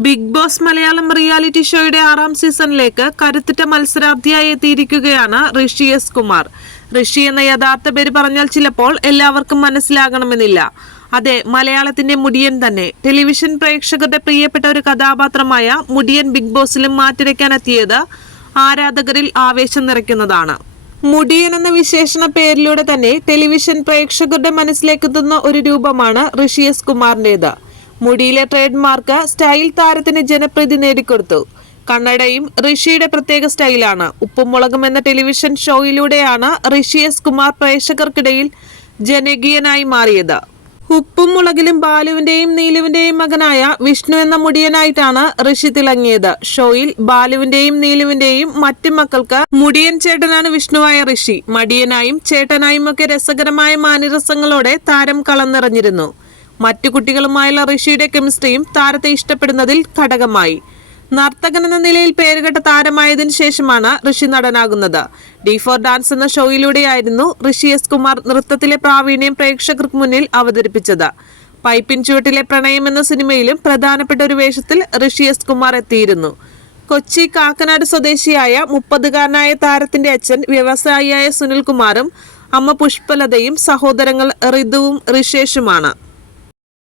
Big boss Malayalam reality ഷോയുടെ 6ാം സീസണിലേക്ക് കരുത്തുറ്റ മത്സരാർത്ഥിയായി എത്തിയിരിക്കുകയാണ് ഋഷി എസ് കുമാർ. ഋഷി എന്ന യഥാർത്ഥ പേര് പറഞ്ഞാൽ ചിലപ്പോൾ എല്ലാവർക്കും മനസ്സിലാകണമെന്നില്ല. അതെ, മലയാളത്തിന്റെ മുടിയൻ തന്നെ. ടെലിവിഷൻ പ്രേക്ഷകരുടെ പ്രിയപ്പെട്ട ഒരു കഥാപാത്രമായ മുടിയൻ ബിഗ് ബോസിലും മാറ്റിരയ്ക്കാനെത്തിയത് ആരാധകരിൽ ആവേശം നിറയ്ക്കുന്നതാണ്. മുടിയൻ എന്ന വിശേഷണ പേരിലൂടെ തന്നെ ടെലിവിഷൻ പ്രേക്ഷകരുടെ മനസ്സിലേക്കെത്തുന്ന ഒരു രൂപമാണ് ഋഷി എസ് കുമാറിന്റേത്. മുടിയിലെ ട്രേഡ് മാർക്ക് സ്റ്റൈൽ താരത്തിന് ജനപ്രീതി നേടിക്കൊടുത്തു. കണ്ണടയും ഋഷിയുടെ പ്രത്യേക സ്റ്റൈലാണ്. ഉപ്പും മുളകും എന്ന ടെലിവിഷൻ ഷോയിലൂടെയാണ് ഋഷി എസ് കുമാർ പ്രേക്ഷകർക്കിടയിൽ ജനകീയനായി മാറിയത്. ഉപ്പും മുളകിലും ബാലുവിന്റെയും നീലുവിന്റെയും മകനായ വിഷ്ണു എന്ന മുടിയനായിട്ടാണ് ഋഷി തിളങ്ങിയത്. ഷോയിൽ ബാലുവിന്റെയും നീലുവിന്റെയും മറ്റു മക്കൾക്ക് മുടിയൻ ചേട്ടനാണ് വിഷ്ണുവായ ഋഷി. മടിയനായും ചേട്ടനായും ഒക്കെ രസകരമായ മാനിരസങ്ങളോടെ താരം കളം നിറഞ്ഞിരുന്നു. മറ്റു കുട്ടികളുമായുള്ള ഋഷിയുടെ കെമിസ്ട്രിയും താരത്തെ ഇഷ്ടപ്പെടുന്നതിൽ ഘടകമായി. നർത്തകൻ എന്ന നിലയിൽ പേരുകെട്ട താരമായതിനു ശേഷമാണ് ഋഷി നടനാകുന്നത്. D4 ഡാൻസ് എന്ന ഷോയിലൂടെയായിരുന്നു ഋഷി എസ് കുമാർ നൃത്തത്തിലെ പ്രാവീണ്യം പ്രേക്ഷകർക്ക് മുന്നിൽ അവതരിപ്പിച്ചത്. പൈപ്പിൻ ചുവട്ടിലെ പ്രണയം എന്ന സിനിമയിലും പ്രധാനപ്പെട്ട ഒരു വേഷത്തിൽ ഋഷി എസ് കുമാർ എത്തിയിരുന്നു. കൊച്ചി കാക്കനാട് സ്വദേശിയായ 30-കാരനായ താരത്തിന്റെ അച്ഛൻ വ്യവസായിയായ സുനിൽകുമാറും അമ്മ പുഷ്പലതയും സഹോദരങ്ങൾ ഋതുവും ഋഷേഷുമാണ്.